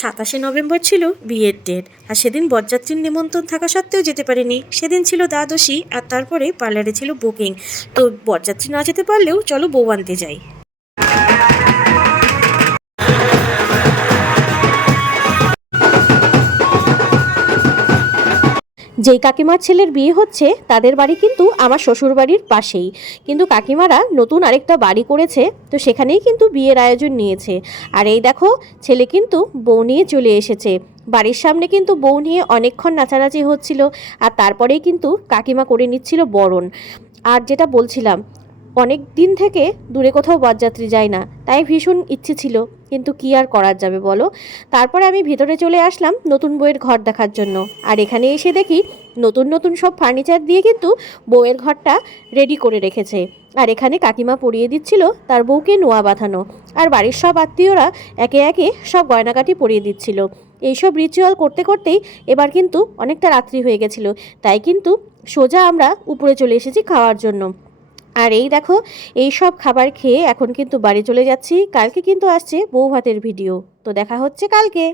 27 November ছিল বিয়ের date, আর সেদিন বরযাত্রীর নিমন্ত্রণ থাকা সত্ত্বেও যেতে পারিনি। সেদিন ছিল দ্বাদশী, আর তারপরে পার্লারে ছিল বুকিং। তো বরযাত্রী না যেতে পারলেও চলো বউ আনতে যাই। যেই কাকিমার ছেলের বিয়ে হচ্ছে তাদের বাড়ি কিন্তু আমার শ্বশুর বাড়ির পাশেই, কিন্তু কাকিমারা নতুন আরেকটা বাড়ি করেছে, তো সেখানেই কিন্তু বিয়ের আয়োজন নিয়েছে। আর এই দেখো, ছেলে কিন্তু বউ নিয়ে চলে এসেছে। বাড়ির সামনে কিন্তু বউ নিয়ে অনেকক্ষণ নাচানাচি হচ্ছিল, আর তারপরেই কিন্তু কাকিমা করে নিচ্ছিল বরণ। আর যেটা বলছিলাম, অনেক দিন থেকে দূরে কোথাও বরযাত্রী যায় না, তাই ভীষণ ইচ্ছে ছিল, কিন্তু কি আর করার যাবে বলো। তারপরে আমি ভিতরে চলে আসলাম নতুন বউয়ের ঘর দেখার জন্য। আর এখানে এসে দেখি নতুন নতুন সব ফার্নিচার দিয়ে কিন্তু বউয়ের ঘরটা রেডি করে রেখেছে। আর এখানে কাকিমা পরিয়ে দিচ্ছিল তার বউকে নোয়া বাঁধানো, আর বাড়ির সব আত্মীয়রা একে একে সব গয়নাগাটি পরিয়ে দিচ্ছিল। এইসব রিচুয়াল করতে করতেই এবার কিন্তু অনেকটা রাত্রি হয়ে গেছিলো, তাই কিন্তু সোজা আমরা উপরে চলে এসেছি খাওয়ার জন্য। আর এই দেখো, এই সব খাবার খেয়ে এখন কিন্তু বাড়ি চলে যাচ্ছি। কালকে কিন্তু আসছে বউ ভাতের ভিডিও, তো দেখা হচ্ছে কালকে।